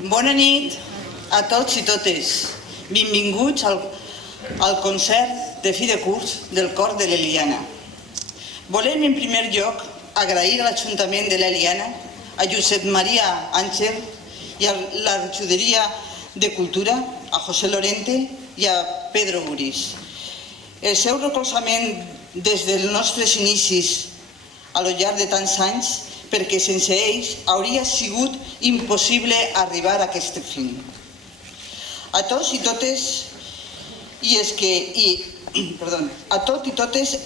Bona nit a tots i totes. Benvinguts al concert de fi de curs del cor de l'Eliana. Volem en primer lloc agrair a l'Ajuntament de l'Eliana, a Josep Maria Àngel i a la Regidoria de Cultura, a José Lorente i a Pedro Buris. El seu recolzament des dels nostres inicis a lo llarg de tants anys, perquè sense ells hauria sigut impossible arribar a aquest fin. A tots i totes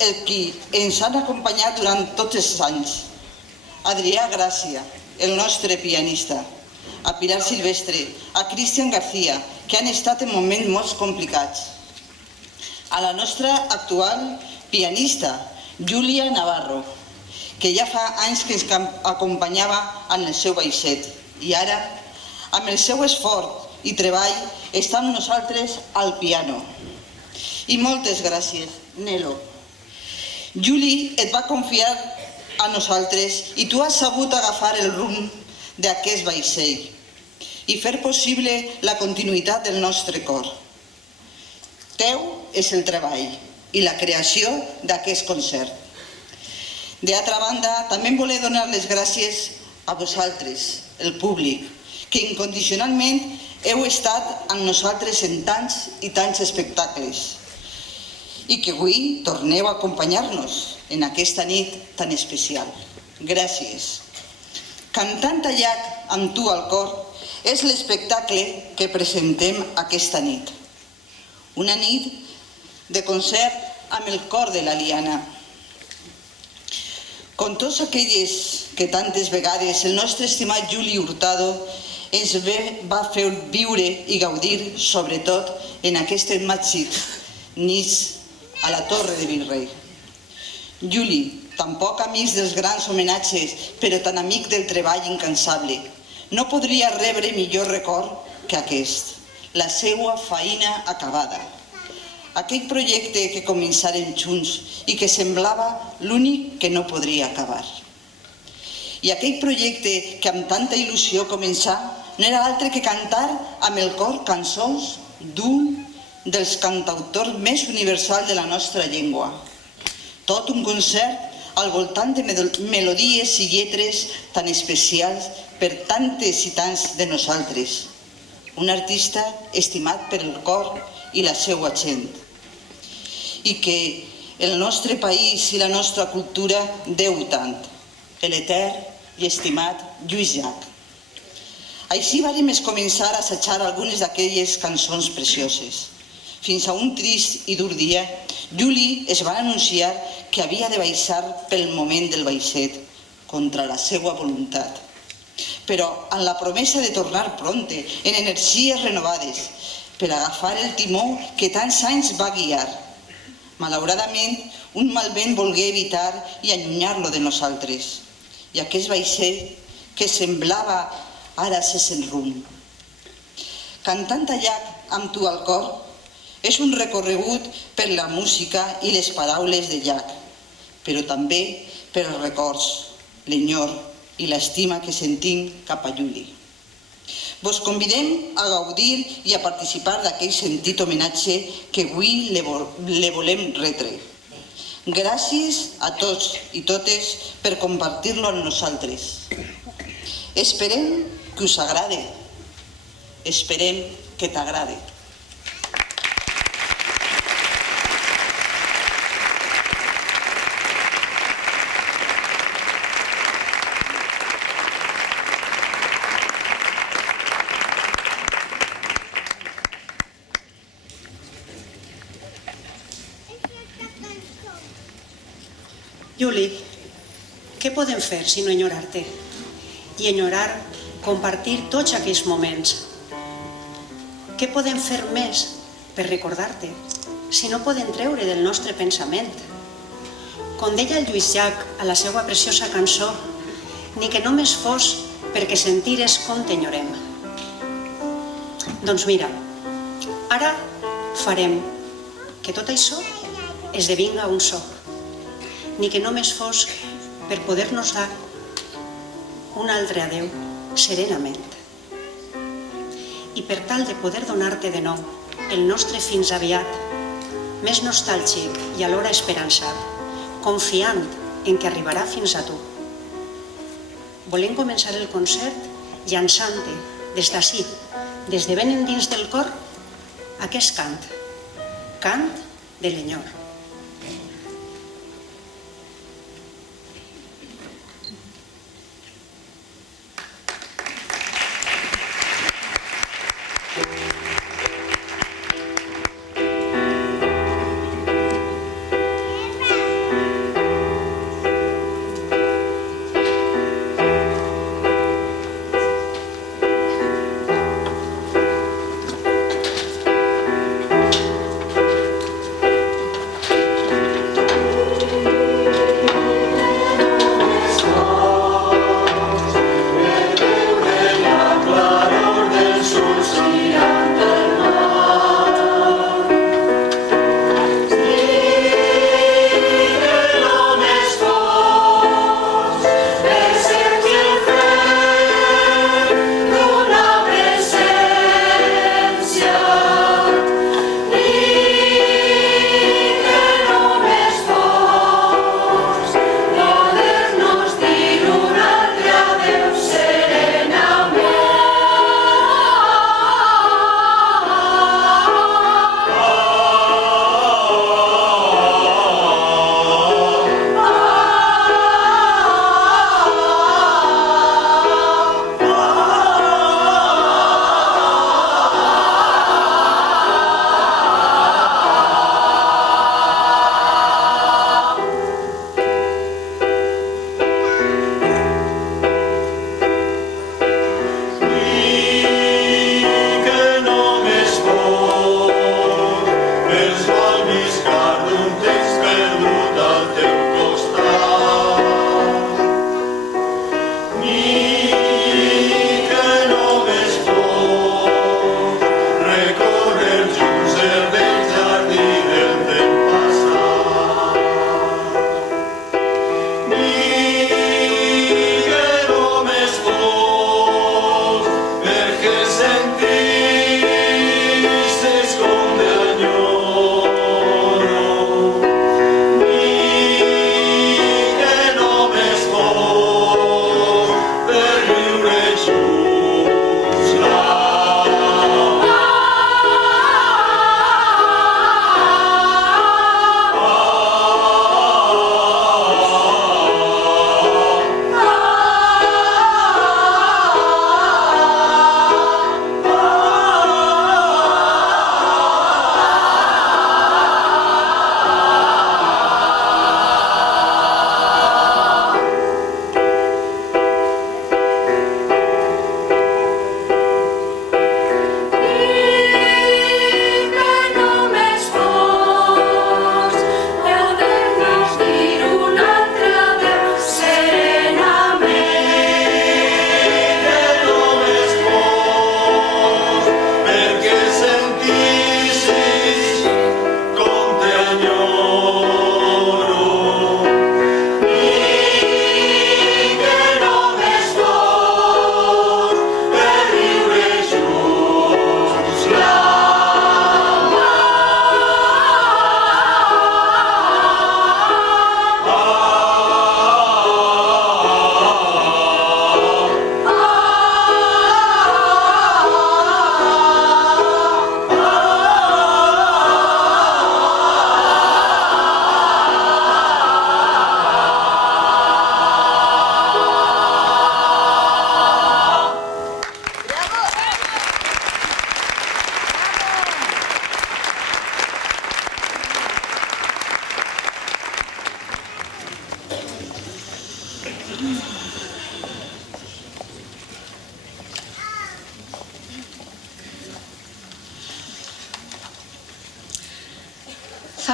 els qui ens han acompanyat durant tots els anys. Adrià Gràcia, el nostre pianista, a Pilar Silvestre, a Cristian García, que han estat en moments molt complicats. A la nostra actual pianista, Júlia Navarro, que ja fa anys que ens acompanyava en el seu vaixet i ara, amb el seu esforç i treball, està amb nosaltres al piano. I moltes gràcies, Nelo. Juli et va confiar a nosaltres i tu has sabut agafar el rumb d'aquest vaixell i fer possible la continuïtat del nostre cor. Teu és el treball i la creació d'aquest concert. D'altra banda, també em voleu donar les gràcies a vosaltres, el públic, que incondicionalment heu estat amb nosaltres en tants i tants espectacles i que avui torneu a acompanyar-nos en aquesta nit tan especial. Gràcies. Cantant tallat amb tu al cor és l'espectacle que presentem aquesta nit. Una nit de concert amb el cor de l'Eliana. Com tots aquells que tantes vegades el nostre estimat Juli Hurtado ens va fer viure i gaudir, sobretot en aquestes màgics nits a la Torre de Virrei. Juli, tampoc amic dels grans homenatges, però tan amic del treball incansable, no podria rebre millor record que aquest, la seva feina acabada. Aquell projecte que començàrem junts i que semblava l'únic que no podria acabar. I aquell projecte que amb tanta il·lusió començà no era altre que cantar amb el cor cançons d'un dels cantautors més universals de la nostra llengua. Tot un concert al voltant de melodies i lletres tan especials per tantes i tants de nosaltres. Un artista estimat per el cor i la seva gent. I que el nostre país i la nostra cultura deu tant, l'etern i estimat Lluís Llach. Així vàrem començar a assajar algunes d'aquelles cançons precioses. Fins a un trist i dur dia, Juli es va anunciar que havia de baixar pel moment del vaixet, contra la seva voluntat. Però amb la promesa de tornar prompte, en energies renovades, per agafar el timó que tants anys va guiar. Malauradament, un mal vent volgué evitar i allunyar-lo de nosaltres. I aquest vaixell, que semblava ara ser sense rumb. Cantant tallat amb tu al cor és un recorregut per la música i les paraules de Llach, però també per els records, l'enyor i l'estima que sentim cap a Juli. Vos convidem a gaudir i a participar d'aquell sentit homenatge que avui le volem retre. Gràcies a tots i totes per compartir-lo amb nosaltres. Esperem que us agrade. Esperem que t'agrade. Juli, què podem fer si no enyorar-te? I enyorar compartir tots aquells moments. Què podem fer més per recordar-te si no podem treure del nostre pensament? Com deia el Lluís Llach a la seva preciosa cançó, ni que només fos perquè sentires com t'enyorem. Doncs mira, ara farem que tot això esdevinga un so, ni que només fos per poder-nos dar un altre adeu serenament. i per tal de poder donar-te de nou el nostre fins aviat, més nostàlgic i alhora esperançat, confiant en que arribarà fins a tu. Volem començar el concert llançant-te des d'ací, des de ben endins del cor, aquest cant de l'enyor.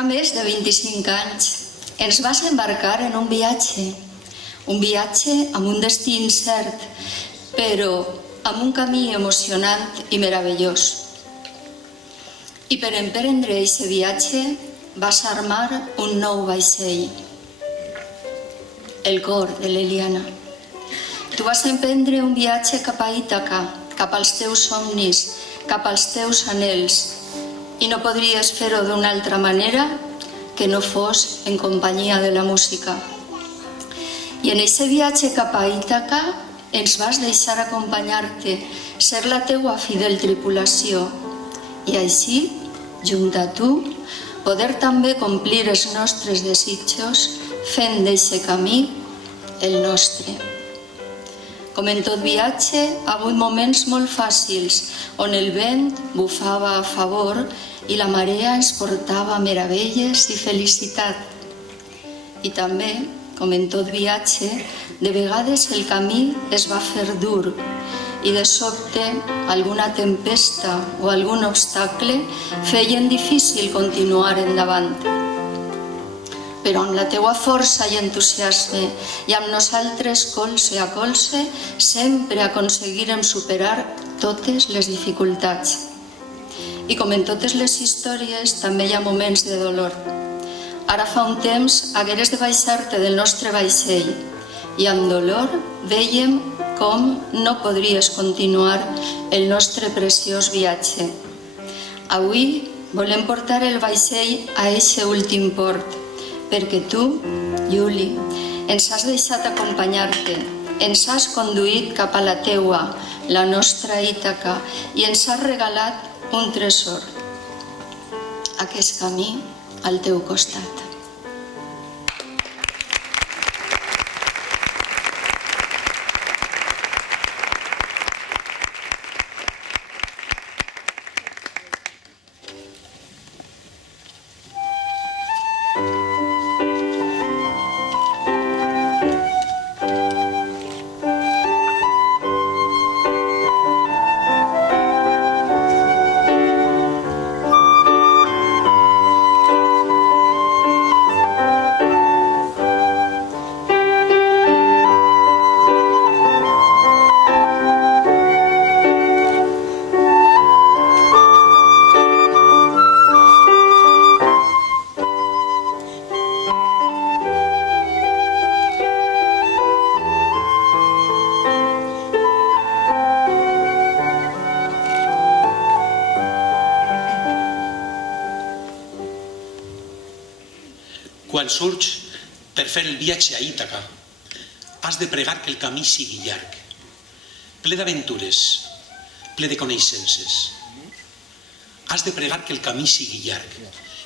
Fa més de 25 anys ens vas embarcar en un viatge amb un destí incert, però amb un camí emocionant i meravellós. I per emprendre aquest viatge vas armar un nou vaixell, el cor de l'Eliana. Tu vas emprendre un viatge cap a Ítaca, cap als teus somnis, cap als teus anhels i no podries fer-ho d'una altra manera que no fos en companyia de la música. I en aquest viatge cap a Ítaca ens vas deixar acompanyar-te, ser la teua fidel tripulació i així, junt a tu, poder també complir els nostres desitjos fent d'aquest camí el nostre. Com en tot viatge, ha hagut moments molt fàcils on el vent bufava a favor i la marea ens portava meravelles i felicitat. I també, com en tot viatge, de vegades el camí es va fer dur i de sobte alguna tempesta o algun obstacle feien difícil continuar endavant. Però amb la teua força i entusiasme i amb nosaltres colze a colze sempre aconseguirem superar totes les dificultats. I com en totes les històries també hi ha moments de dolor. Ara fa un temps hagueres de baixar-te del nostre vaixell i amb dolor vèiem com no podries continuar el nostre preciós viatge. Avui volem portar el vaixell a eixe últim port, perquè tu, Juli, ens has deixat acompanyar-te, ens has conduït cap a la teua, la nostra Ítaca, i ens has regalat un tresor, aquest camí al teu costat. Quan surts per fer el viatge a Ítaca, has de pregar que el camí sigui llarg, ple d'aventures, ple de coneixences. Has de pregar que el camí sigui llarg,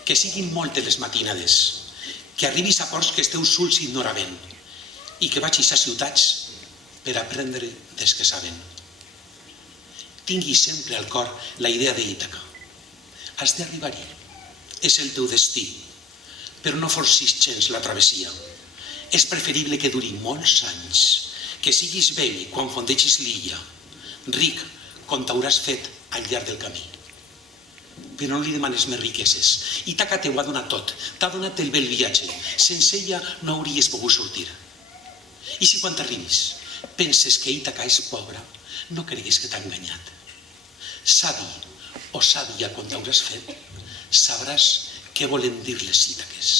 que siguin moltes les matinades, que arribis a ports que els teus ulls ignoraven i que vagis a ciutats per aprendre des que saben. Tingui sempre al cor la idea d'Ítaca. Has d'arribar-hi. És el teu destí. Però no forcis gens la travessia. És preferible que duri molts anys, que siguis vell quan fondegis l'illa, ric com t'hauràs fet al llarg del camí. Però no li demanes més riqueses. Ítaca t'ho ha donat tot, t'ha donat el bel viatge. Sense ella no hauries pogut sortir. I si quan t'arribis penses que Ítaca és pobra, no creguis que t'ha enganyat. Savi o sàvia quan t'hauràs fet, sabràs què volen dir les Ítaques.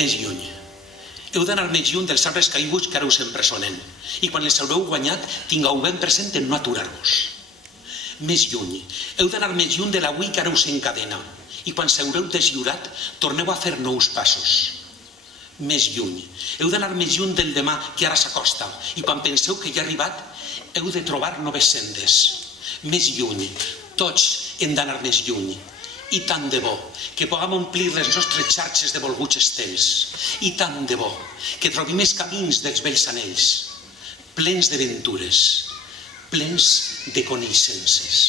Més lluny. Heu d'anar més lluny dels arbres caiguts que ara us empresonen. I quan els haureu guanyat, tingueu ben present en no aturar-vos. Més lluny. Heu d'anar més lluny de l'avui que ara us encadena. I quan s'haureu deslliurat, torneu a fer nous passos. Més lluny. Heu d'anar més lluny del demà que ara s'acosta. I quan penseu que ja ha arribat, heu de trobar noves sendes. Més lluny. Tots hem d'anar més lluny. I tant de bo que puguem omplir les nostres xarxes de volguts estels. I tant de bo que trobim els camins dels vells anells, plens d'aventures, plens de coneixences.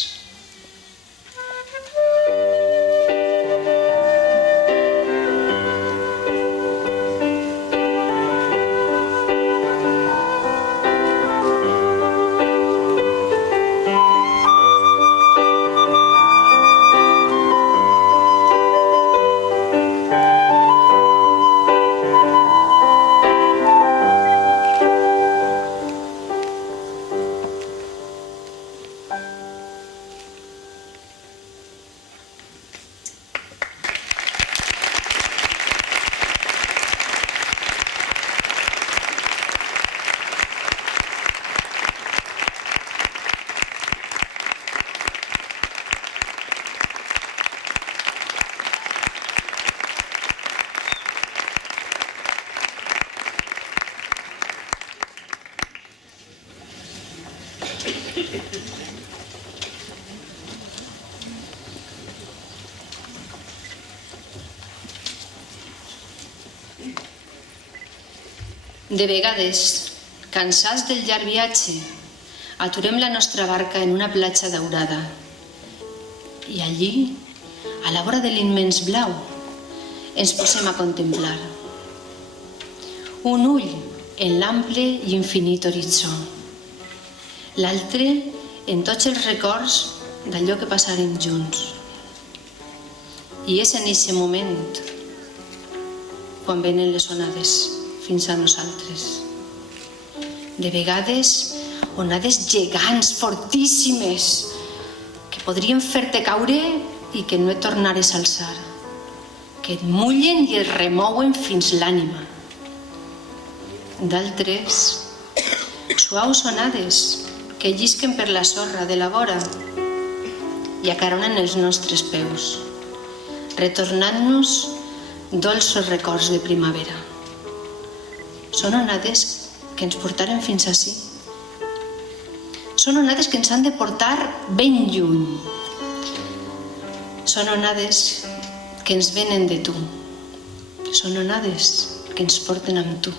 De vegades, cansats del llarg viatge, aturem la nostra barca en una platja daurada i allí, a la vora de l'immens blau, ens posem a contemplar. Un ull en l'ample i infinit horitzó, l'altre en tots els records d'allò que passarem junts. I és en aquest moment quan venen les onades fins a nosaltres. De vegades, onades gegants, fortíssimes, que podrien fer-te caure i que no et tornares a alçar, que et mullen i et remouen fins l'ànima. D'altres, suaus onades que llisquen per la sorra de la vora i acaronen els nostres peus, retornant-nos dolços records de primavera. Són onades que ens portaren fins ací. Són onades que ens han de portar ben lluny. Són onades que ens venen de tu. Són onades que ens porten amb tu.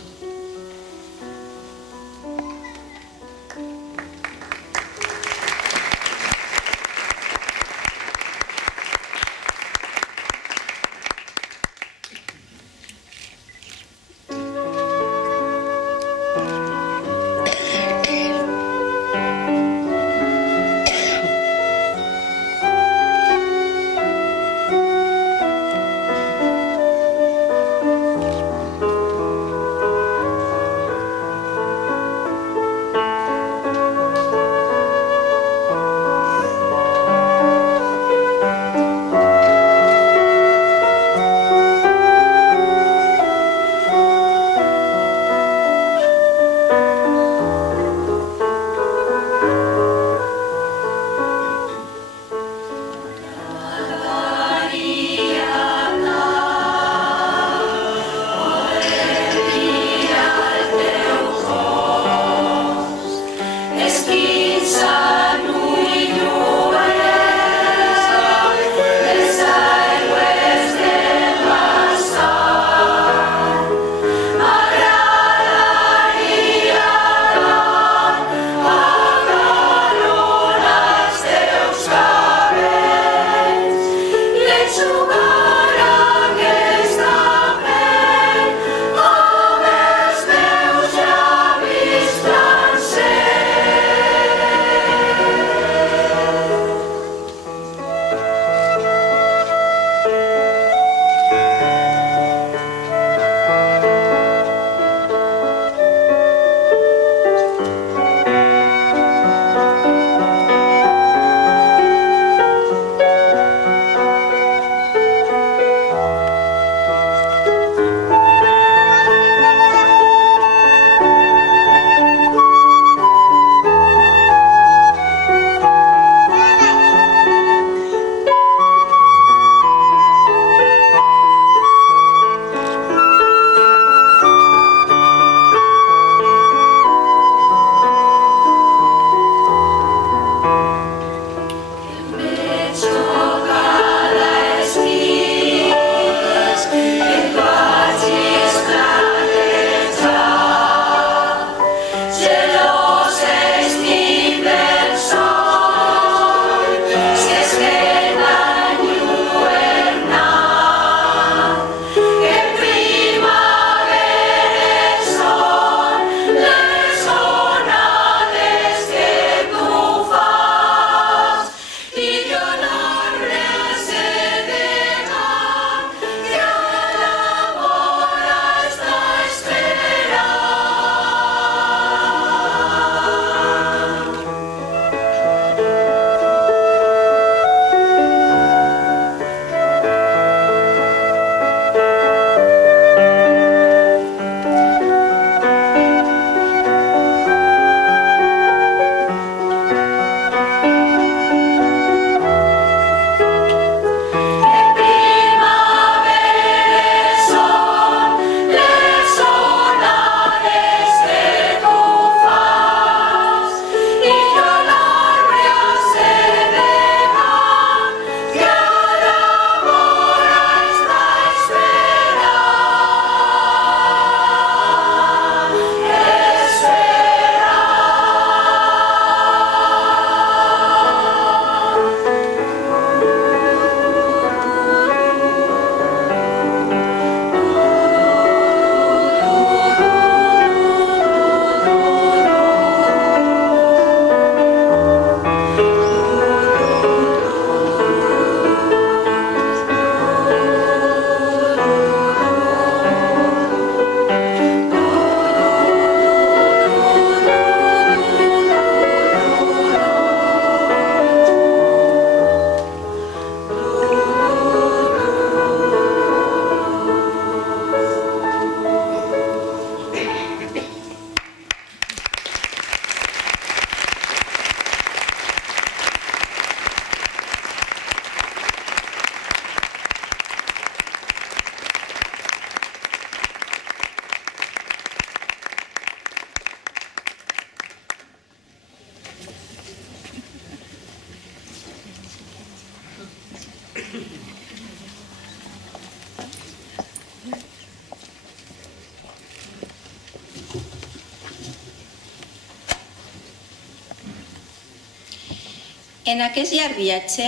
En aquest llarg viatge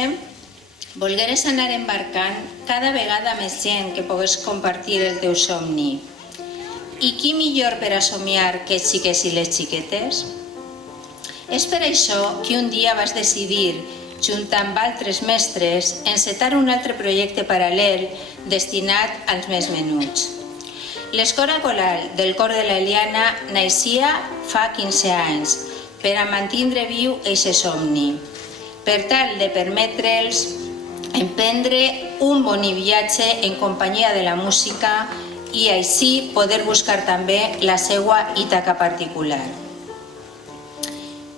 volgueres anar embarcant cada vegada més gent que pogués compartir el teu somni. I qui millor per a somiar que els xiquets i les xiquetes? És per això que un dia vas decidir, junt amb altres mestres, encetar un altre projecte paral·lel destinat als més menuts. L'escola coral del cor de l'Eliana naixia fa 15 anys per a mantindre viu aquest somni, per tal de permetre'ls emprendre un bonic viatge en companyia de la música i així poder buscar també la seva Ítaca particular.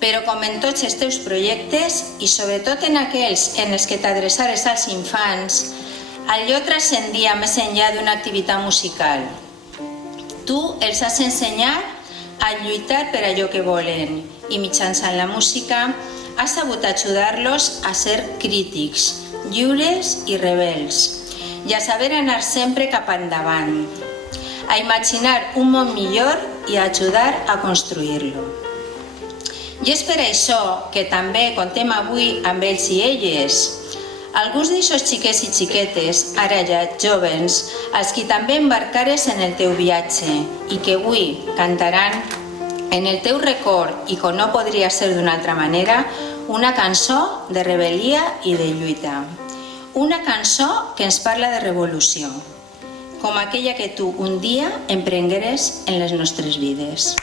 Però com en tots els teus projectes, i sobretot en aquells en els que t'adreçares als infants, allò transcendia més enllà d'una activitat musical. Tu els has ensenyat a lluitar per allò que volen i mitjançant la música has sabut ajudar-los a ser crítics, lliures i rebels, i a saber anar sempre cap endavant, a imaginar un món millor i a ajudar a construir-lo. I és per això que també contem avui amb ells i elles, alguns d'aixòs xiquets i xiquetes, ara ja jovens, els que també embarcares en el teu viatge i que avui cantaran en el teu record i com no podria ser d'una altra manera, una cançó de rebel·lia i de lluita. Una cançó que ens parla de revolució, com aquella que tu un dia emprengueres en les nostres vides.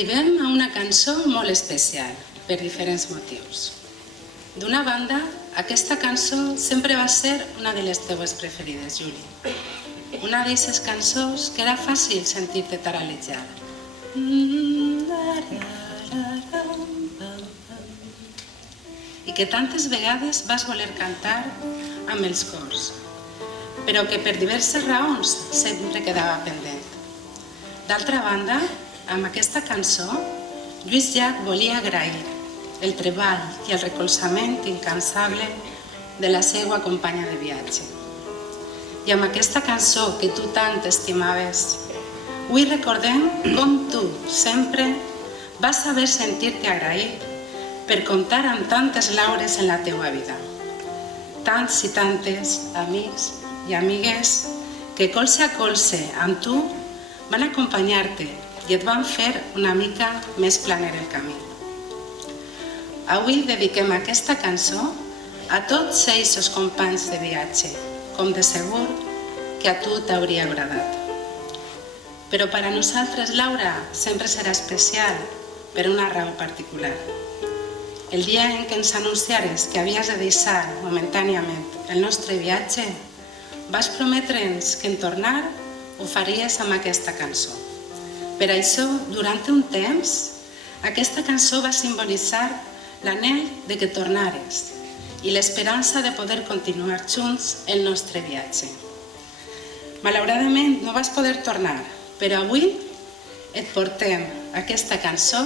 Arribem a una cançó molt especial, per diferents motius. D'una banda, aquesta cançó sempre va ser una de les teues preferides, Juli. Una d'aquestes cançons que era fàcil sentir-te taralejar. I que tantes vegades vas voler cantar amb els cors, però que per diverses raons sempre quedava pendent. D'altra banda, amb aquesta cançó, Lluís Llach volia agrair el treball i el recolzament incansable de la seva companya de viatge. I amb aquesta cançó que tu tant estimaves, avui recordem com tu sempre vas saber sentir-te agraït per comptar amb tantes laures en la teua vida. Tants i tantes amics i amigues que colze a colze amb tu van acompanyar-te i et van fer una mica més planer el camí. Avui dediquem aquesta cançó a tots ells companys de viatge, com de segur que a tu t'hauria agradat. Però per a nosaltres, Laura, sempre serà especial per una raó particular. El dia en què ens anunciares que havies de deixar momentàniament el nostre viatge, vas prometre'ns que en tornar ho faries amb aquesta cançó. Per això, durant un temps, aquesta cançó va simbolitzar l'anhel de que tornares i l'esperança de poder continuar junts el nostre viatge. Malauradament no vas poder tornar, però avui et portem aquesta cançó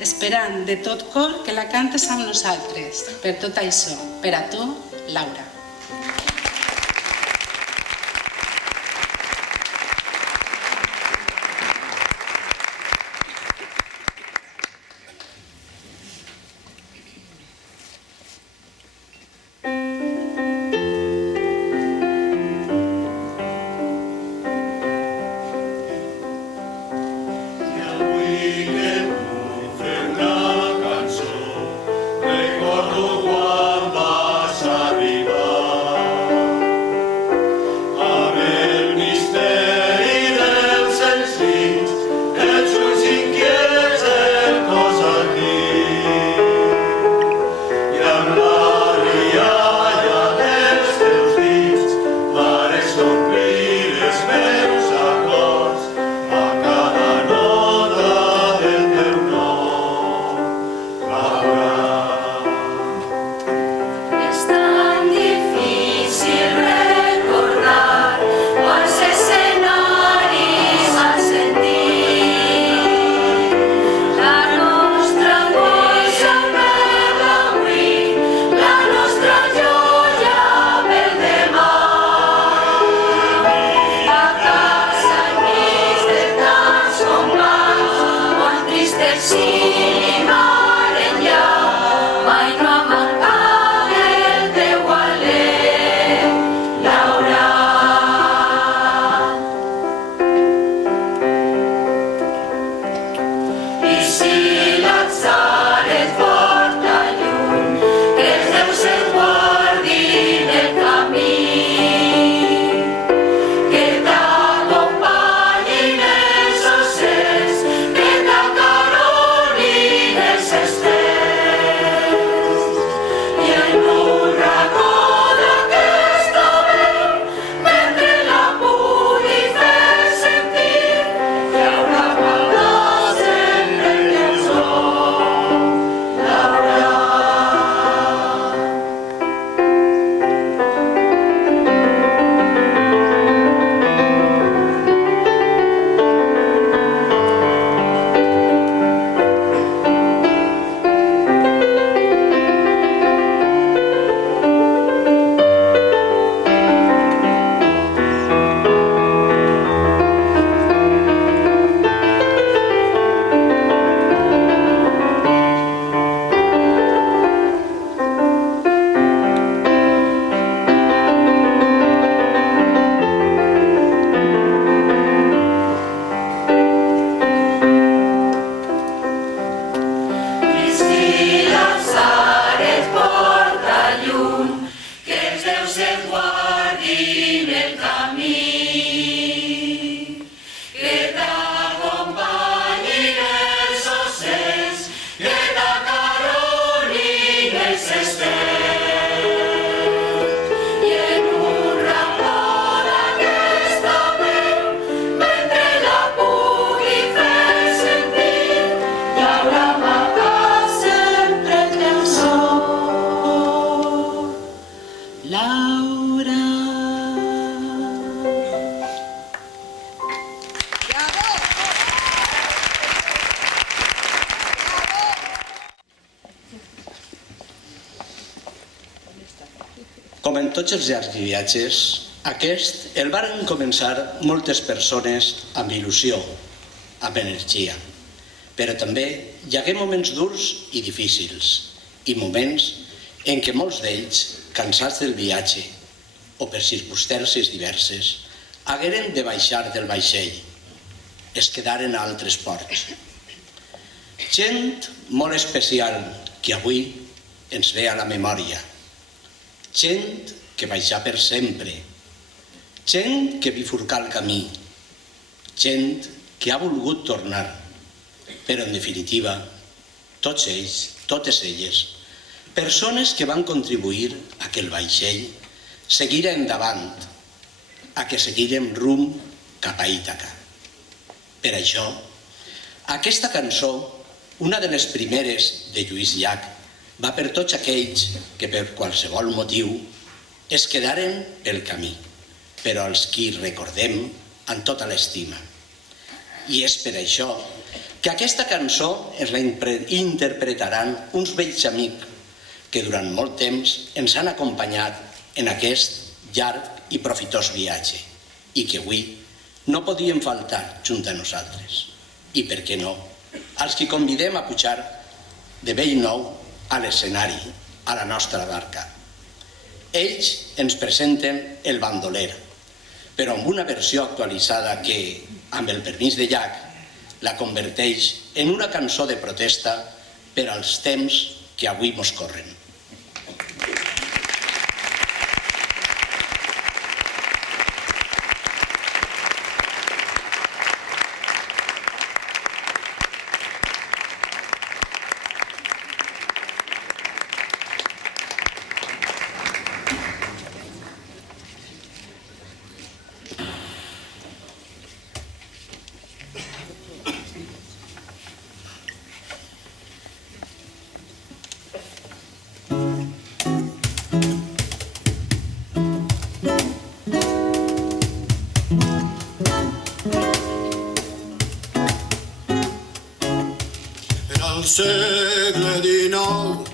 esperant de tot cor que la cantes amb nosaltres. Per tot això, per a tu, Laura. Com en tots els llargs viatges, aquest el varen començar moltes persones amb il·lusió, amb energia. Però també hi hagué moments durs i difícils, i moments en què molts d'ells, cansats del viatge o per circumstàncies diverses, hagueren de baixar del vaixell. Es quedaren a altres ports. Gent molt especial que avui ens ve a la memòria. Gent que baixà per sempre. Gent que bifurcà el camí. Gent que ha volgut tornar. Però, en definitiva, tots ells, totes elles, persones que van contribuir a que el vaixell seguira endavant, a que seguirem rumb cap a Ítaca. Per això, aquesta cançó, una de les primeres de Lluís Llach, va per tots aquells que per qualsevol motiu es quedaren pel camí, però els qui recordem amb tota l'estima. I és per això que aquesta cançó ens la interpretaran uns vells amics que durant molt temps ens han acompanyat en aquest llarg i profitós viatge i que avui no podien faltar junt a nosaltres. I per què no, als qui convidem a pujar de bell nou a l'escenari, a la nostra barca. Ells ens presenten el bandoler, però amb una versió actualitzada que, amb el permís de Llach, la converteix en una cançó de protesta per als temps que avui mos corren. Al segle XIX,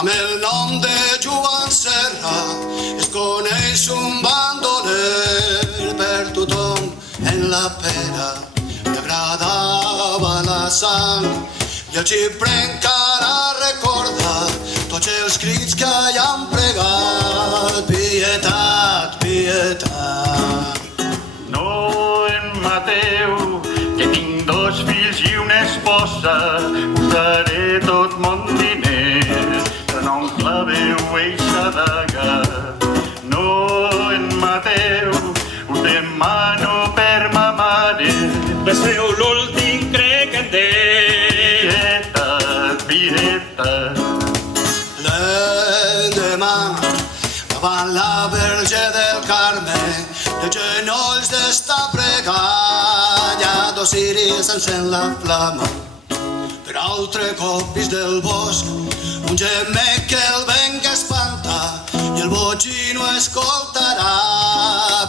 amb el nom de Joan Serra, es coneix un bandoler per tothom en la pera. Li agradava la sang i el xipre encara recorda tots els crits que hi han pregat. Pietat, pietat. No em mateu, que tinc 2 fills i una esposa, usaré tot mon diner, però no em claveu eixa daga. No em mateu, us demano per ma mare, passeu l'últim crecandet. Pietat, pietat. L'endemà, davant la Verge del Carme, de genolls d'esta pregall, a dos ciris encén la flama. Per altre cop vist del bosc, un gemec que el vent que espanta, i el boig no escoltarà.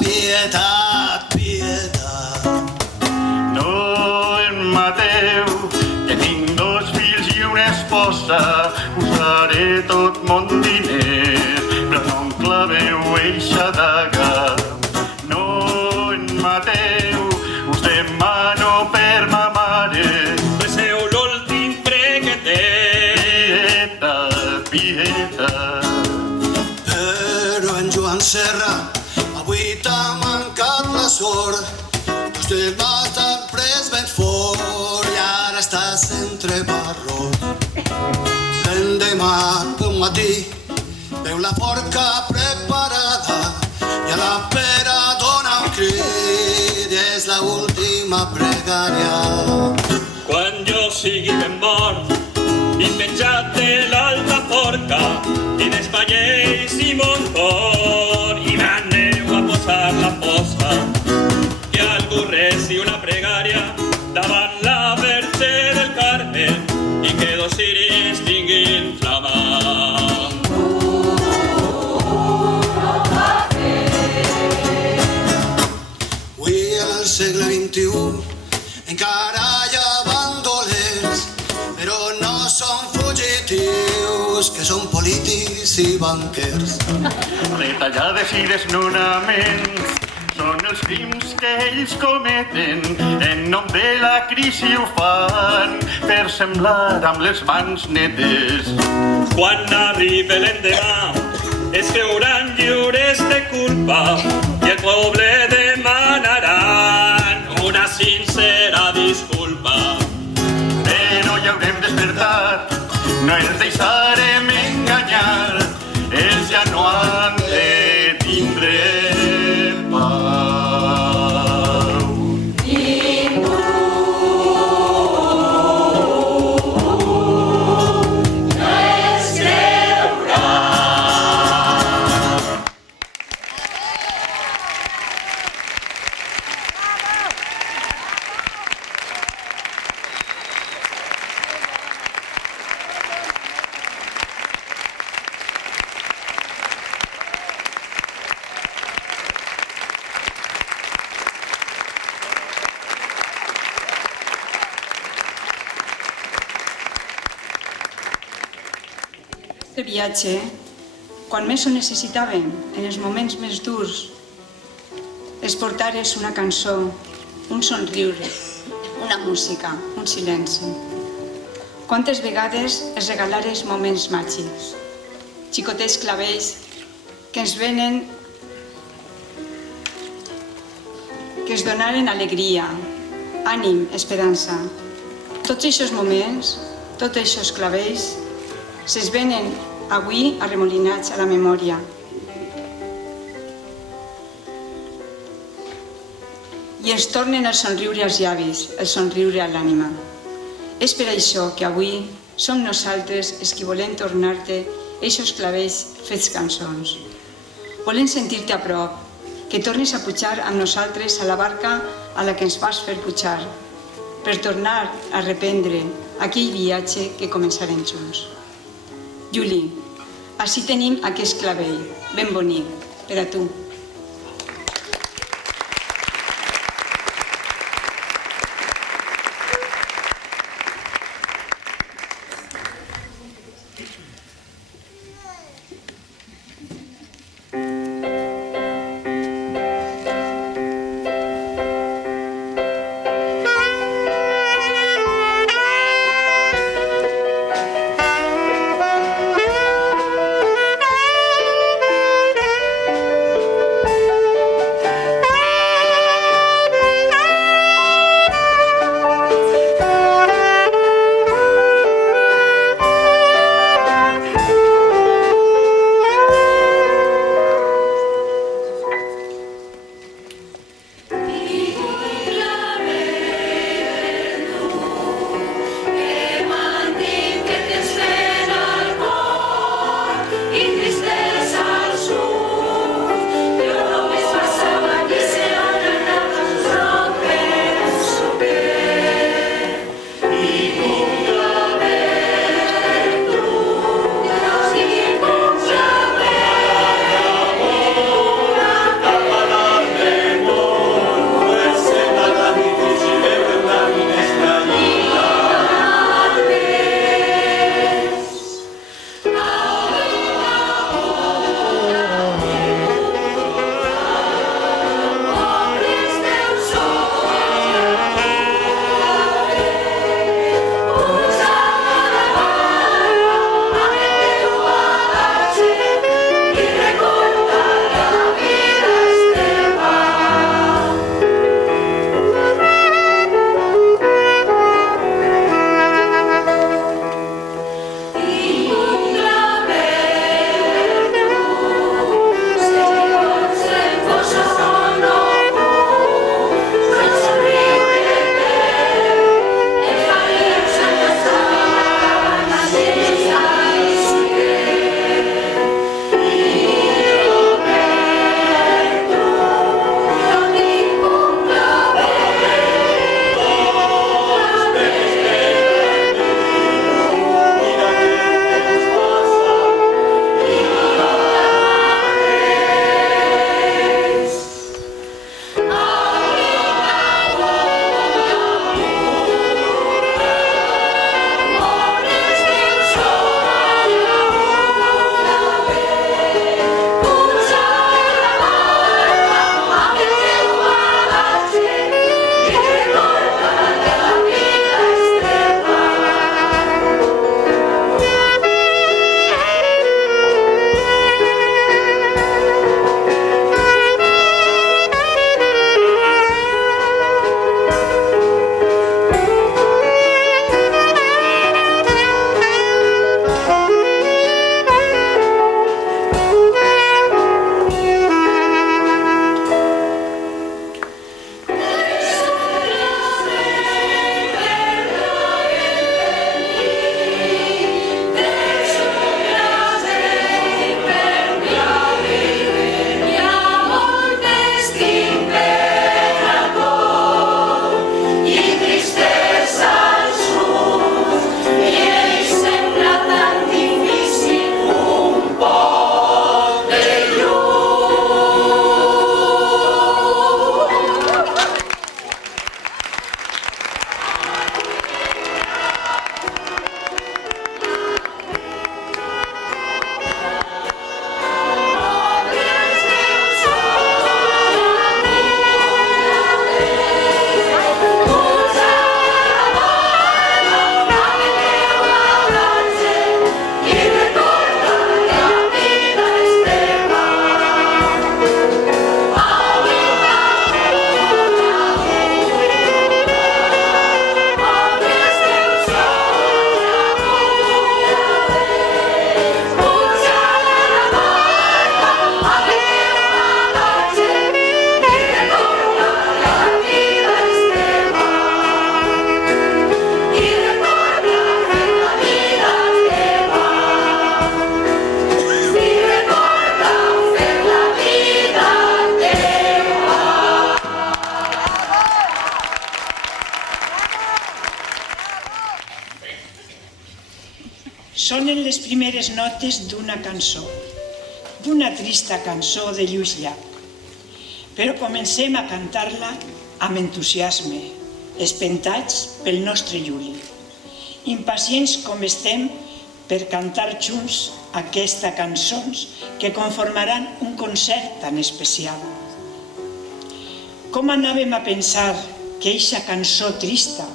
Pietat, pietat. No em mateu, que tinc 2 fills i una esposa, usaré tot mon diner, però no em claveu eixa daga. No em mateu, us demano per ma mare, passeu l'últim pregadet. Pietat, pietat. Però en Joan Serra avui t'ha mancat la sort. Dos te'n vas estar pres ben fort i ara estàs entre barrots. L'endemà d'un matí veu la forca preparada i a la pera dona un crit i és la última pregària. Quan jo sigui ben mort i penjat de l'alta forca i d'espanyells i montfort i m'aneu a posar la posta que algú reci una pregària davant la Verge del Carme i que 2 ciris tinguin flama. Avui al segle XXI encara hi ha bandolers, però no són fugitius, que són polítics i banquers. Retallades i desnonaments són els crims que ells cometen. En nom de la crisi ho fan per semblar amb les mans netes. Quan arribi l'endemà es veuran lliures de culpa i el poble demanaran una sincera disculpa. Però ja haurem no els deixarem enganyar, ells ja no han de tindre pau. Este viatge, quan més ho necessitàvem, en els moments més durs, es portares una cançó, un somriure, una música, un silenci. Quantes vegades es regalares moments màgics, xicotets clavells que ens venen, que es donaren alegria, ànim, esperança. Tots aquests moments, tots aquests clavells, se'ns venen avui arremolinats a la memòria. I ens tornen el somriure als llavis, el somriure a l'ànima. És per això que avui som nosaltres els que volem tornar-te aquests clavells fets cançons. Volem sentir-te a prop, que tornis a pujar amb nosaltres a la barca a la que ens vas fer pujar, per tornar a reprendre aquell viatge que començarem junts. Juli, així tenim aquest clavell, ben bonic, per a tu. Sonen les primeres notes d'una cançó, d'una trista cançó de Lluís Llach. Però comencem a cantar-la amb entusiasme, espentats pel nostre Juli, impacients com estem per cantar junts aquestes cançons que conformaran un concert tan especial. Com anàvem a pensar que eixa cançó trista,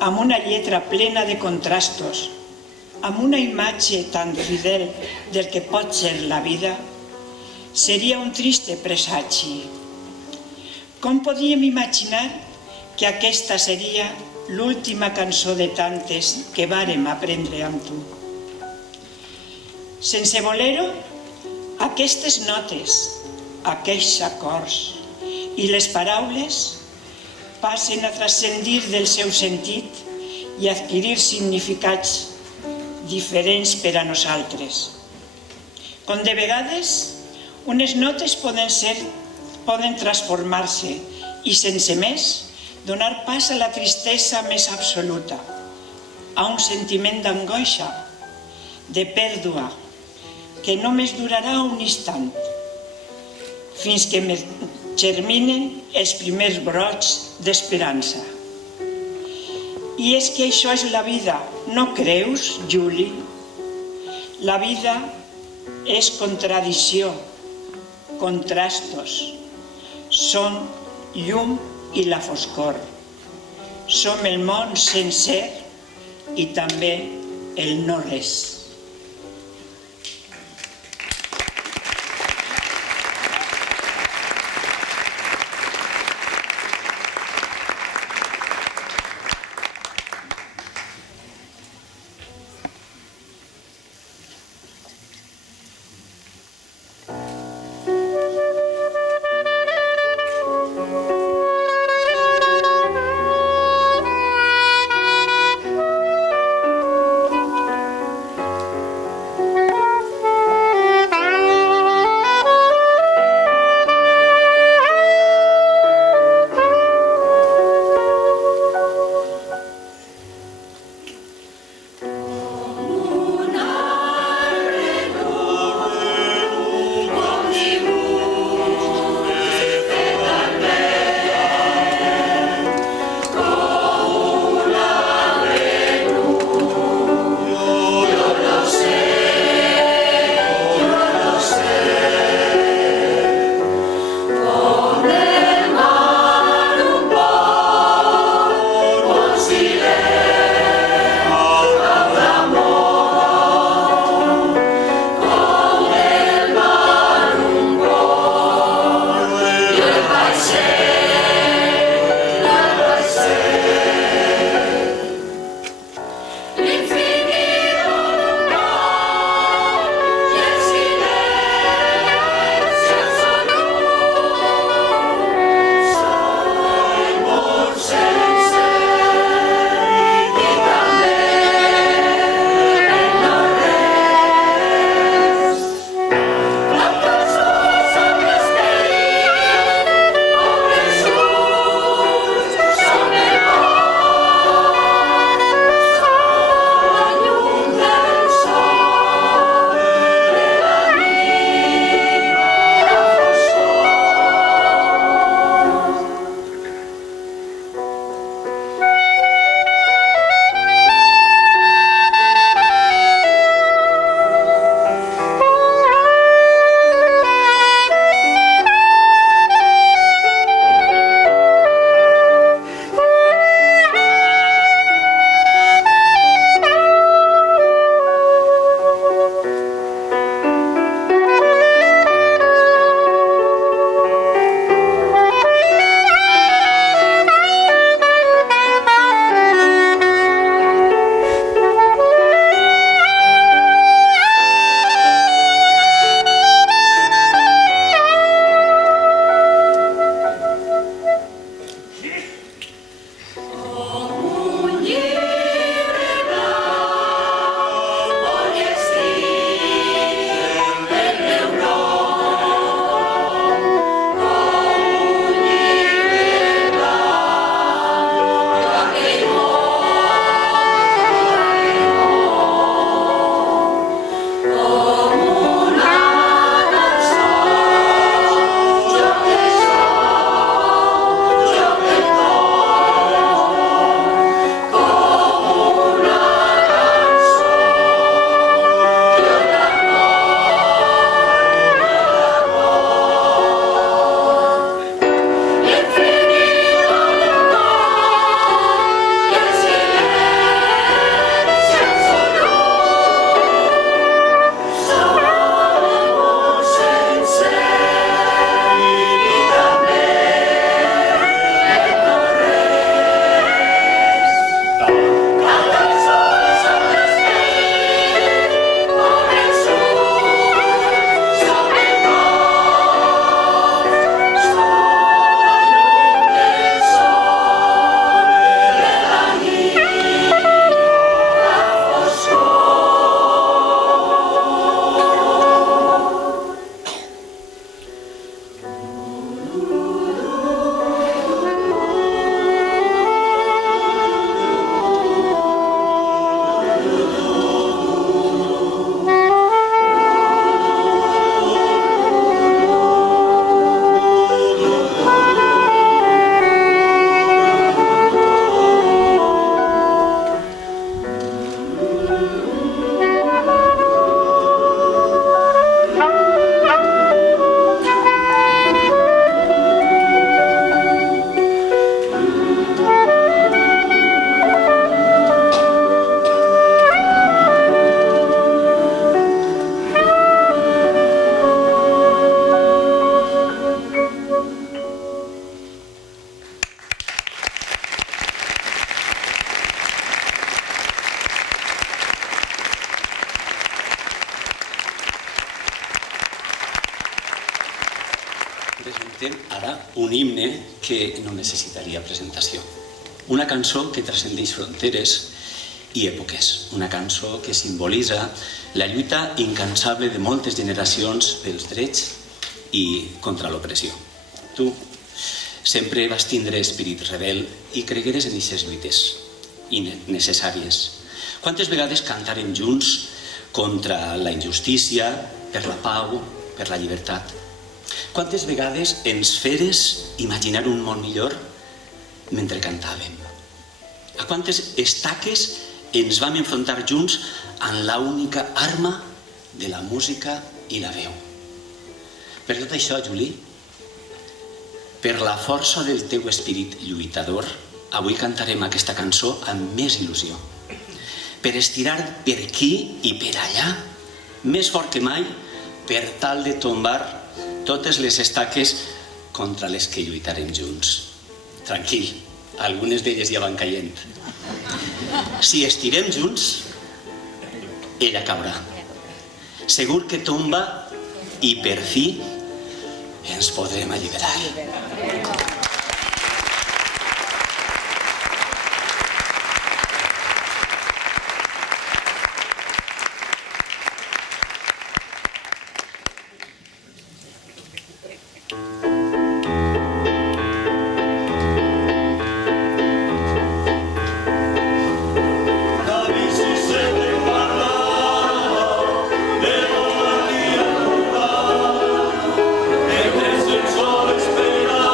amb una lletra plena de contrastos, amb una imatge tan fidel del que pot ser la vida, seria un triste presagi. Com podíem imaginar que aquesta seria l'última cançó de tantes que vàrem aprendre amb tu? Sense voler-ho, aquestes notes, aquests acords i les paraules passen a transcendir del seu sentit i adquirir significats diferents per a nosaltres. Com de vegades, unes notes poden transformar-se i, sense més, donar pas a la tristesa més absoluta, a un sentiment d'angoixa, de pèrdua, que només durarà un instant, fins que germinen els primers brots d'esperança. I és que això és la vida, no creus, Juli? La vida és contradicció, contrastos, són llum i la foscor. Som el món sencer i també el no res. projecte ara un himne que no necessitaria presentació. Una cançó que transcendeix fronteres i èpoques. Una cançó que simbolitza la lluita incansable de moltes generacions pels drets i contra l'opressió. Tu sempre vas tindre esperit rebel i cregueres en aquestes lluites necessàries. Quantes vegades cantarem junts contra la injustícia, per la pau, per la llibertat? Quantes vegades ens feres imaginar un món millor mentre cantàvem? A quantes estaques ens vam enfrontar junts amb l'única arma de la música i la veu? Per tot això, Juli, per la força del teu esperit lluitador, avui cantarem aquesta cançó amb més il·lusió. Per estirar per aquí i per allà, més fort que mai, per tal de tombar totes les estaques contra les que lluitarem junts. Tranquil, algunes d'elles ja van caient. Si estirem junts, ella caurà. Segur que tomba i per fi ens podrem alliberar. Espera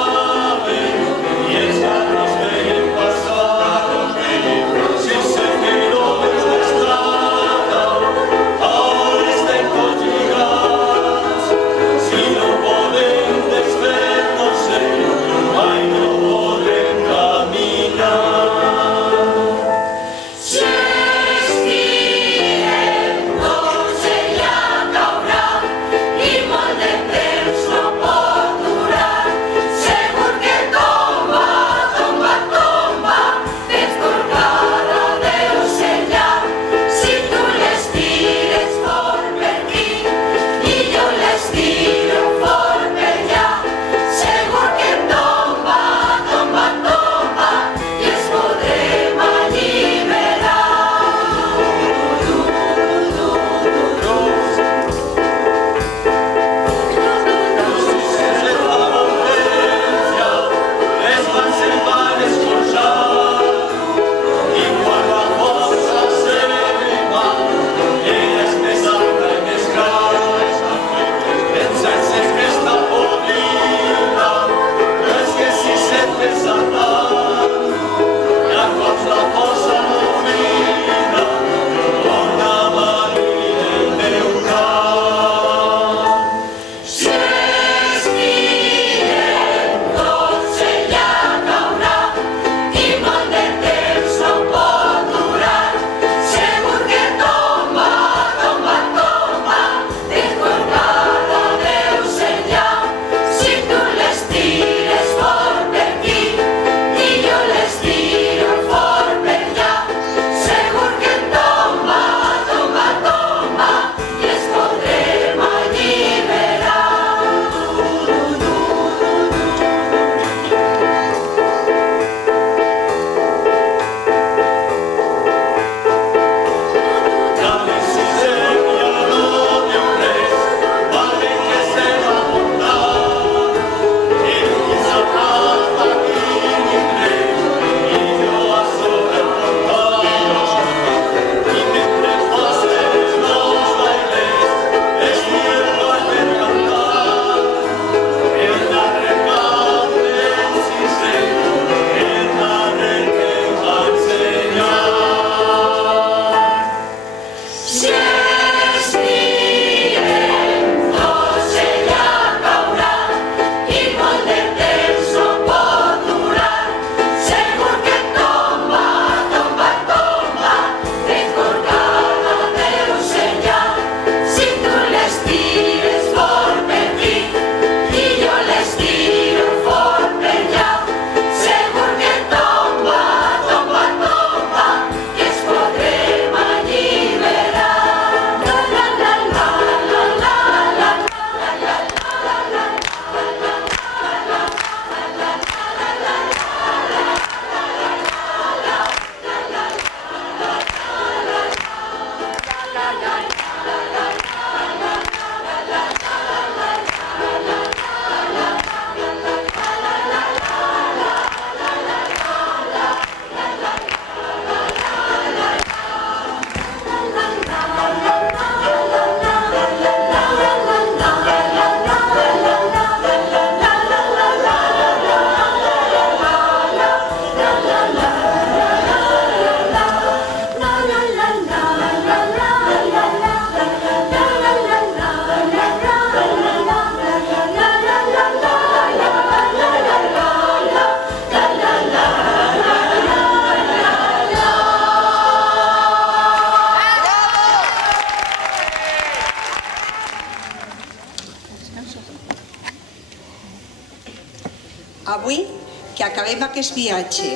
acabem aquest viatge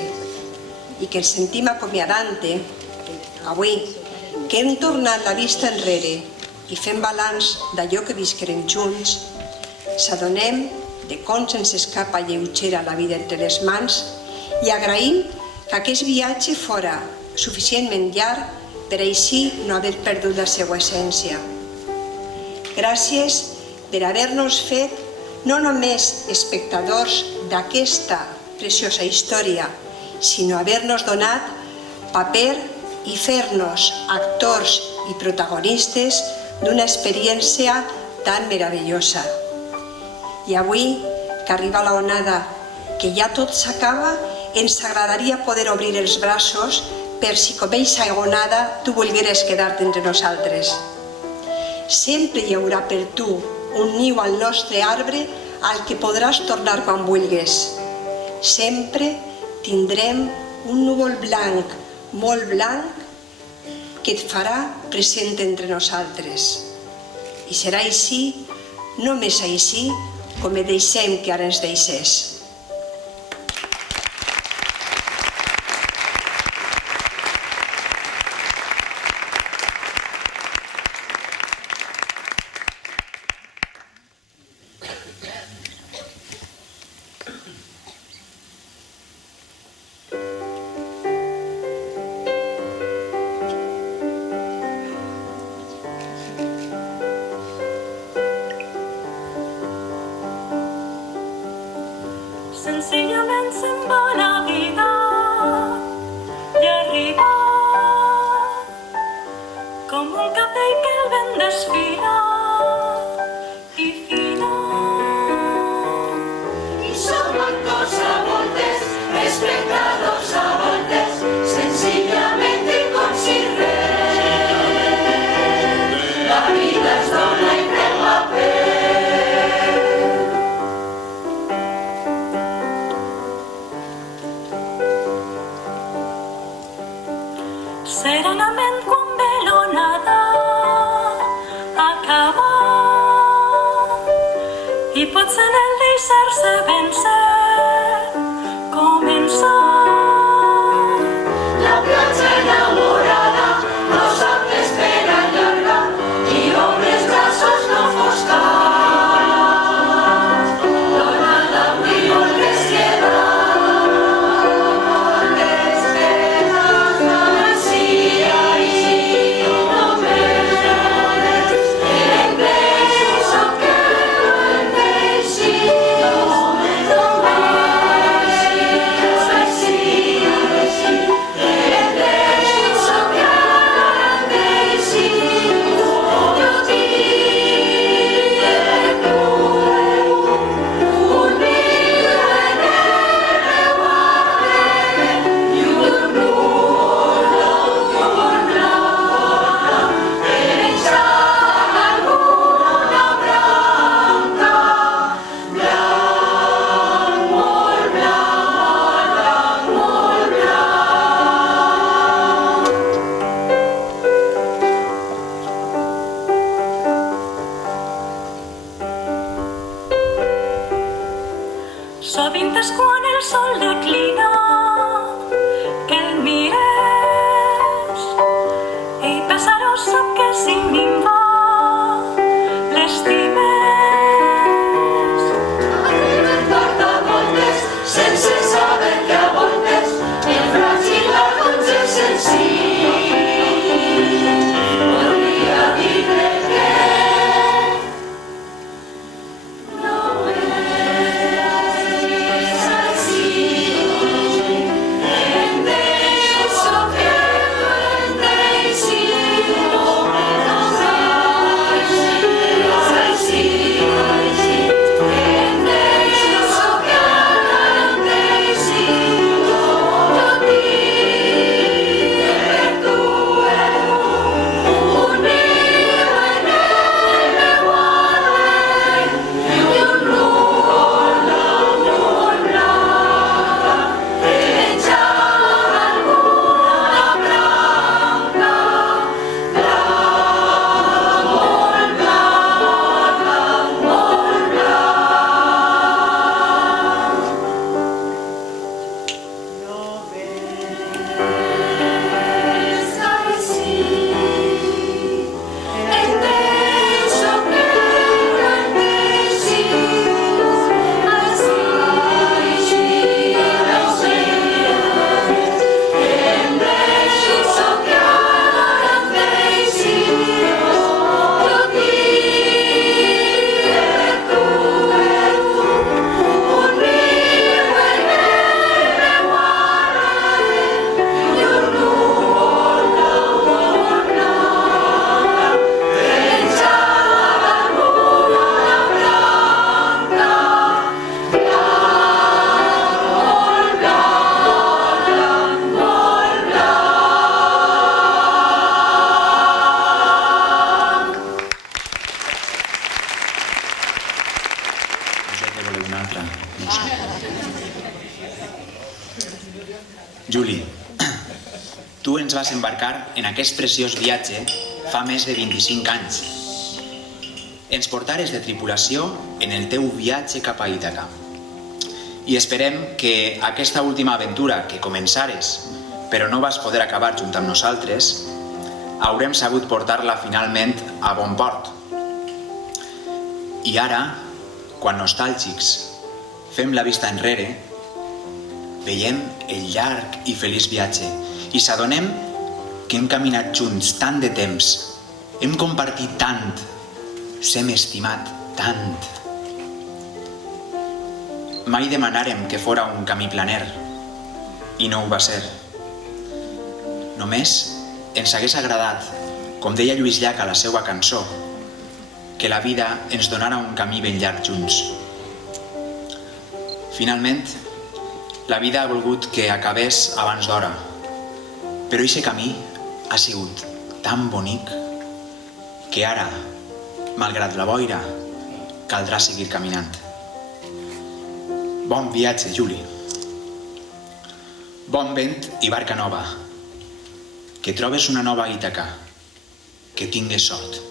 i que ens sentim acomiadant-te, avui que hem tornat la vista enrere i fem balanç d'allò que visquerem junts, s'adonem de com se'ns escapa lleugera la vida entre les mans i agraïm que aquest viatge fora suficientment llarg per així no haver perdut la seva essència. Gràcies per haver-nos fet no només espectadors d'aquesta preciosa història, sinó haver-nos donat paper i fer-nos actors i protagonistes d'una experiència tan meravellosa. I avui, que arriba la onada, que ja tot s'acaba, ens agradaria poder obrir els braços per si com eixa onada tu volgueres quedar-te entre nosaltres. Sempre hi haurà per tu un niu al nostre arbre al que podràs tornar quan vulguis. Sempre tindrem un núvol blanc, molt blanc, que et farà present entre nosaltres. I serà així, només així, com et deixem que ara ens deixes. Senzillament se'n va la vida i arriba com un cabell que el vent desfila i fila. I som actors a voltes, espectadors a voltes, senzillament i com si res. La vida es dona i pren la pell. Serenament quan ve l'onada acaba i potser en el deixar-se vèncer comença. La platja enamorada no sap d'espera llarga i obre els braços no fos cas. L'onada avui vol resquedar sovint és quan el sol declina que el mires i pesarós sap que si minva l'estimes. Arriben tard a voltes sense saber que a voltes el fràgil l'argons és senzill. Podria dir-te que no em deixo que em deixi. vas embarcar en aquest preciós viatge fa més de 25 anys. Ens portares de tripulació en el teu viatge cap a Ítaca. I esperem que aquesta última aventura que començares, però no vas poder acabar junt amb nosaltres, haurem sabut portar-la finalment a bon port. I ara, quan nostàlgics fem la vista enrere, veiem el llarg i feliç viatge i s'adonem que hem caminat junts tant de temps, hem compartit tant, s'hem estimat tant. Mai demanàrem que fora un camí planer, i no ho va ser. Només ens hagués agradat, com deia Lluís Llach a la seva cançó, que la vida ens donara un camí ben llarg junts. Finalment, la vida ha volgut que acabés abans d'hora, però aquest camí ha sigut tan bonic que ara, malgrat la boira, caldrà seguir caminant. Bon viatge, Juli. Bon vent i barca nova. Que trobes una nova Ítaca. Que tingues sort.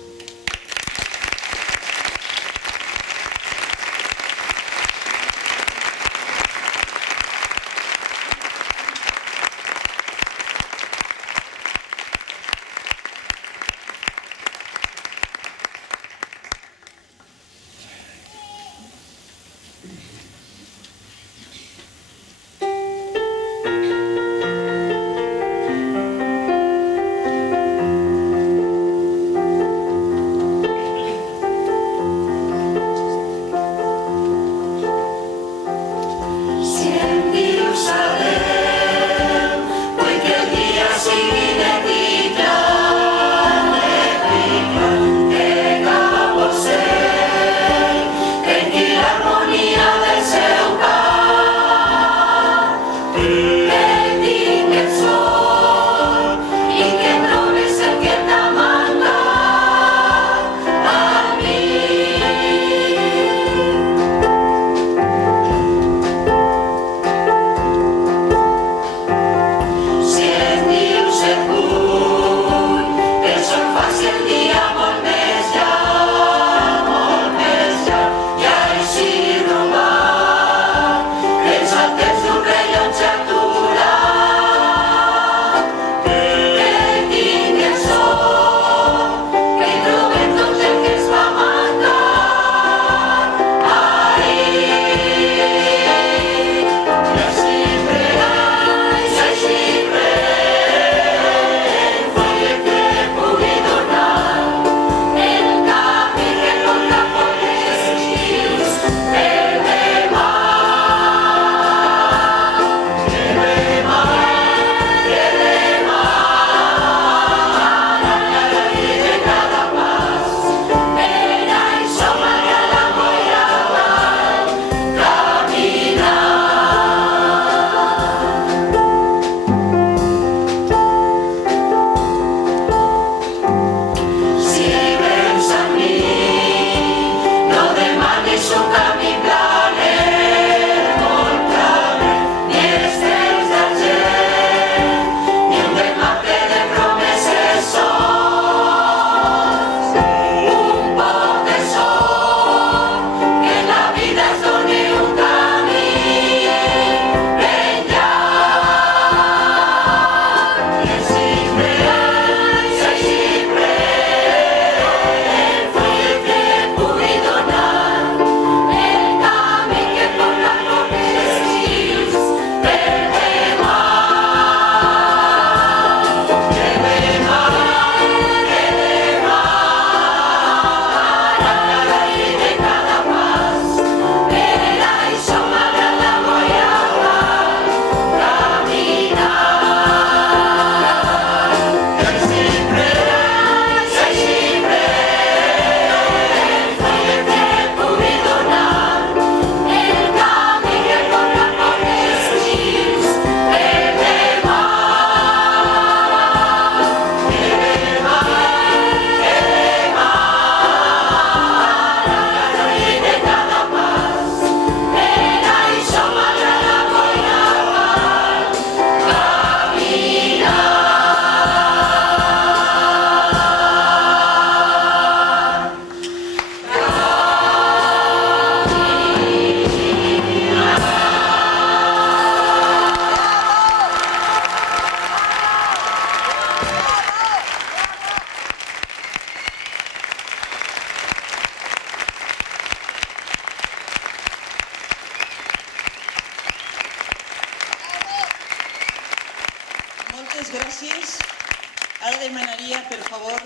per favor,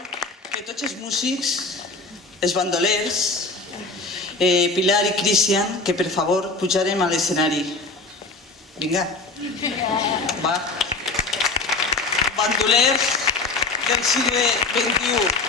que tots els músics, els bandolers, Pilar i Cristian, que per favor pujarem a l'escenari. Vinga. Va. Bandolers del segle XXI.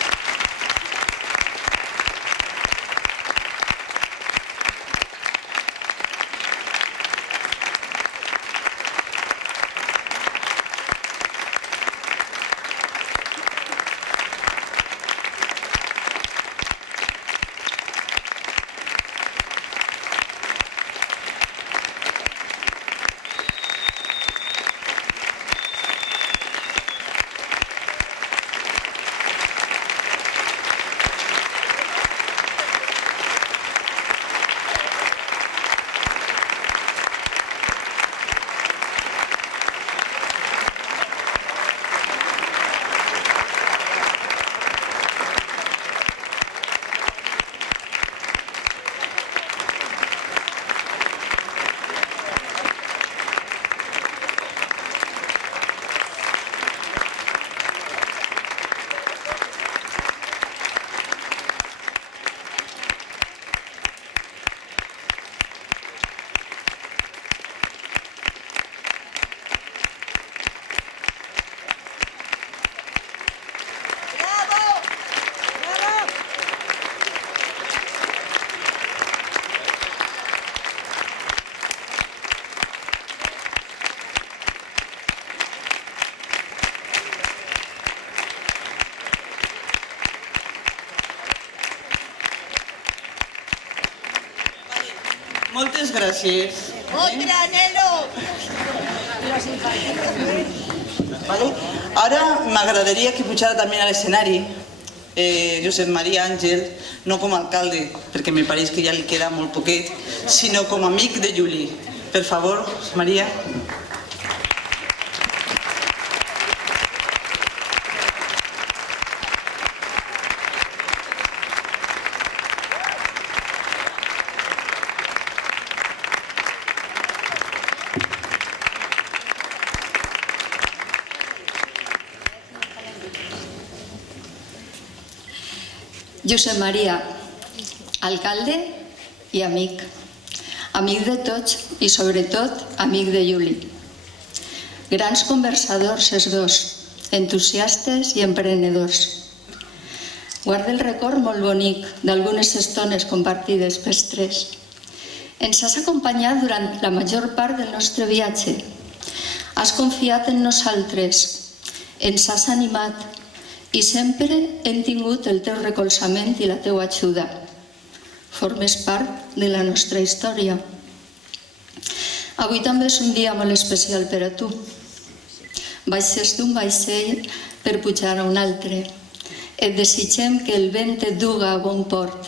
Moltes gràcies. ¡Otra, Nelo! Vale. Ara m'agradaria que pujara també a l'escenari Josep Maria Àngel, no com a alcalde, perquè me pareix que ja li queda molt poquet, sinó com a amic de Juli. Per favor, Maria. Josep Maria, alcalde i amic. Amic de tots i, sobretot, amic de Juli. Grans conversadors els dos, entusiastes i emprenedors. Guarda el record molt bonic d'algunes estones compartides pels tres. Ens has acompanyat durant la major part del nostre viatge. Has confiat en nosaltres, ens has animat i sempre hem tingut el teu recolzament i la teua ajuda. Formes part de la nostra història. Avui també és un dia molt especial per a tu. Baixes d'un vaixell per pujar a un altre. Et desitgem que el vent et duga a bon port,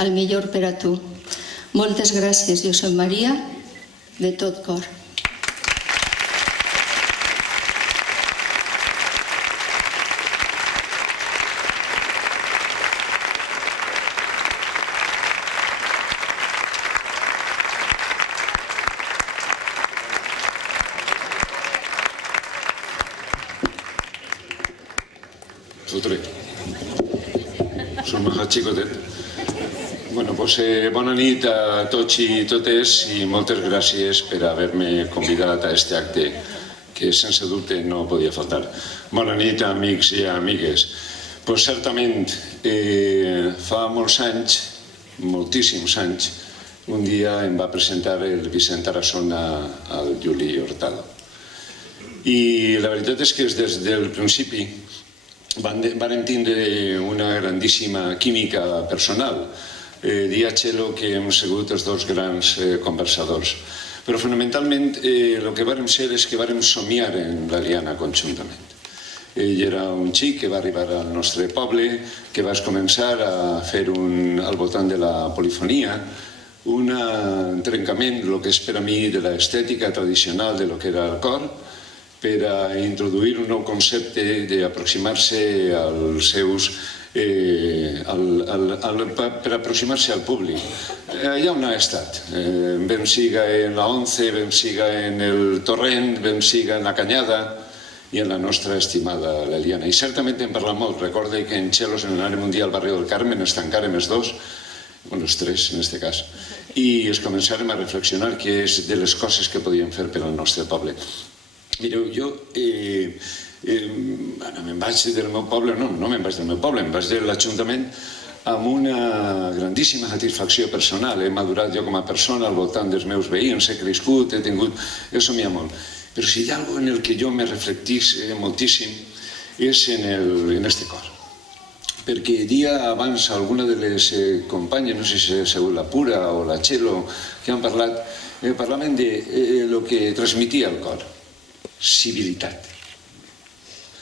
el millor per a tu. Moltes gràcies, Josep Maria, de tot cor. Fotre. Som a xicotet. Bueno, pues, bona nit a tots i totes i moltes gràcies per haver-me convidat a aquest acte que sense dubte no podia faltar. Bona nit, amics i amigues. Pues, certament, fa molts anys, moltíssims anys, un dia em va presentar el Vicent Arasona al Juli Hurtado. I la veritat és que des del principi vam tindre una grandíssima química personal. Diàchelo que hem sigut els dos grans conversadors. Però fonamentalment el que vàrem ser és que vàrem somiar en l'Aliana conjuntament. Ell era un xic que va arribar al nostre poble, que va començar a fer al voltant de la polifonia un trencament, el que és per a mi, de l'estètica tradicional de lo que era el cor, per a introduir un nou concepte d'aproximar-se als seus per aproximar-se al públic. Allà on ha estat, ben siga en la Once, ben siga en el Torrent, ben siga en la Canyada, i en la nostra estimada l'Eliana. I certament hem parlat molt. Recorde que en Chelos, en l'àrea mundial Barri del Carmen, ens tancàrem els dos, bueno, els tres en aquest cas, i es començàrem a reflexionar què és de les coses que podíem fer per al nostre poble. Mireu, jo me'n vaig del meu poble, no me'n vaig del meu poble, em vaig de l'Ajuntament amb una grandíssima satisfacció personal. He madurat jo com a persona al voltant dels meus veïns, he crescut, he tingut... He somiat molt. Però si hi ha alguna cosa en el que jo me reflectís moltíssim és en este cor. Perquè dia abans alguna de les companyes, no sé si ha sigut la Pura o la Txelo, que han parlat, parlaven de lo que transmetia el cor. Civilitat.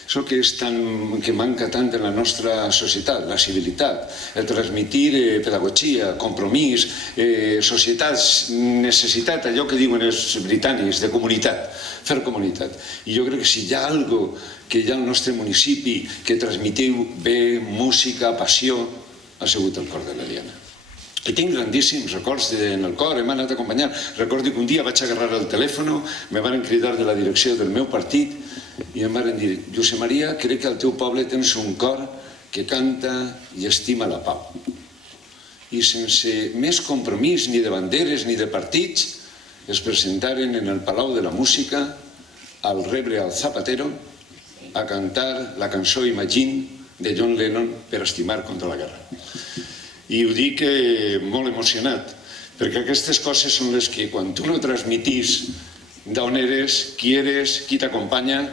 Això que manca tant en la nostra societat, la civilitat, el transmetre pedagogia, compromís, societats, necessitat, allò que diuen els britànics, de comunitat, fer comunitat. I jo crec que si hi ha alguna cosa que hi ha al nostre municipi que transmetiu bé música, passió, ha sigut el cor de l'Eliana. I tinc grandíssims records en el cor, hem anat acompanyant. Recordo que un dia vaig agarrar el telèfon, me van cridar de la direcció del meu partit i em van dir: Josep Maria, crec que al teu poble tens un cor que canta i estima la pau. I sense més compromís, ni de banderes ni de partits, es presentaren en el Palau de la Música al rebre al Zapatero a cantar la cançó Imagine de John Lennon per estimar contra la guerra. I ho dic molt emocionat, perquè aquestes coses són les que quan tu no transmitís d'on eres, qui t'acompanya,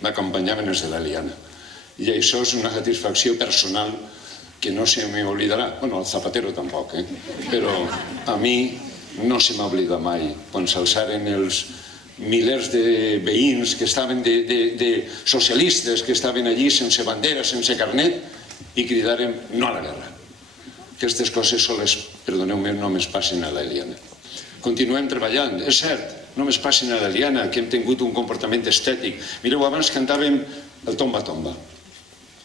m'acompanyaven els de l'Eliana. I això és una satisfacció personal que no se m'oblidarà. Bueno, al Zapatero tampoc, però a mi no se m'oblida mai quan s'alçaren els milers de veïns que estaven de socialistes que estaven allí sense bandera, sense carnet i cridaren no a la guerra. Aquestes coses soles, perdoneu-me, només passen a l'Eliana. Continuem treballant, és cert, només passen a l'Eliana, que hem tingut un comportament estètic. Mireu, abans cantàvem el tomba-tomba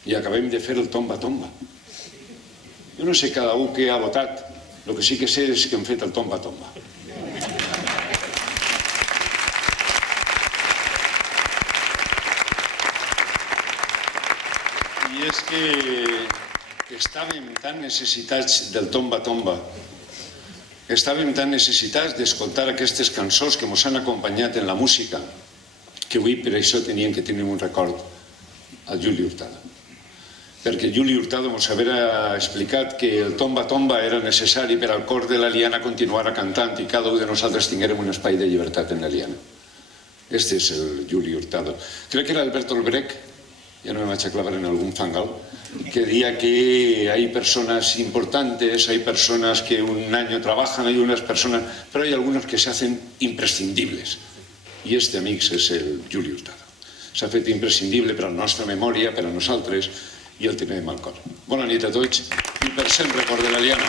i acabem de fer el tomba-tomba. Jo no sé cada un que ha votat, el que sí que sé és que hem fet el tomba-tomba. I és que estàvem tan necessitats del tomba-tomba, estàvem tan necessitats d'escoltar aquestes cançons que ens han acompanyat en la música, que avui per això teníem que tenir un record al Juli Hurtado. Perquè Juli Hurtado ens havia explicat que el tomba-tomba era necessari per al cor de l'Eliana continuar cantant i cada un de nosaltres tinguérem un espai de llibertat en l'Eliana. Este és el Juli Hurtado. Crec que era Alberto Olbrech, ya no me vaig a clavar en algún fangal, que decía que hay personas importantes, hay personas que un año trabajan, hay unas personas, pero hay algunos que se hacen imprescindibles. I este, amics, és el Juli Hurtado. S'ha fet imprescindible per a la nostra memòria, per a nosaltres, i el tenim al cor. Bona nit a tots i per sempre, cor de l'Eliana.